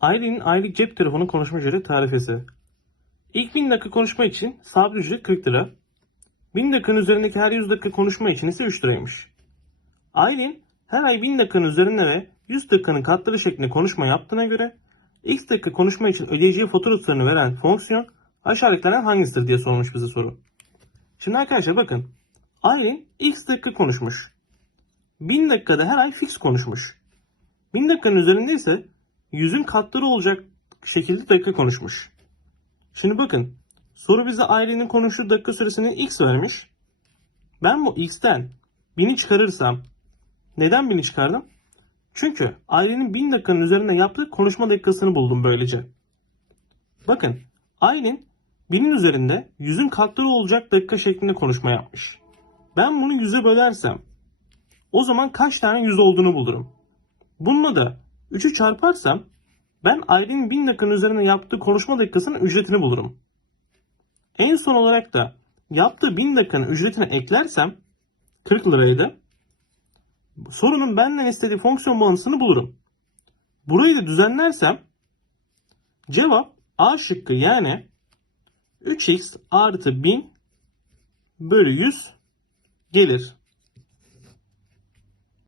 Aylin'in aylık cep telefonu konuşma ücreti tarifesi. İlk 1000 dakika konuşma için sabit ücret 40 lira. 1000 dakikanın üzerindeki her 100 dakika konuşma için ise 3 liraymış. Aylin her ay 1000 dakikanın üzerinde ve 100 dakikanın katları şeklinde konuşma yaptığına göre X dakika konuşma için ödeyeceği fatura tutarını veren fonksiyon aşağıdakilerden hangisidir diye sormuş bize soru. Şimdi arkadaşlar bakın. Aylin X dakika konuşmuş. 1000 dakikada her ay fix konuşmuş. 1000 dakikanın üzerinde ise yüzün katları olacak şekilde dakika konuşmuş. Şimdi bakın soru bize ailenin konuştuğu dakika süresini x vermiş. Ben bu x'ten 1000'i çıkarırsam neden 1000'i çıkardım? Çünkü ailenin 1000 dakikanın üzerinde yaptığı konuşma dakikasını buldum böylece. Bakın Aylin 1000'in üzerinde yüzün katları olacak dakika şeklinde konuşma yapmış. Ben bunu 100'e bölersem o zaman kaç tane yüz olduğunu bulurum. Bununla da 3'ü çarparsam ben Aylin'in 1000 dakikanın üzerine yaptığı konuşma dakikasının ücretini bulurum. En son olarak da yaptığı 1000 dakikanın ücretini eklersem 40 liraydı. Sorunun benden istediği fonksiyon bağıntısını bulurum. Burayı da düzenlersem cevap A şıkkı yani 3x artı 1000 bölü 100 gelir.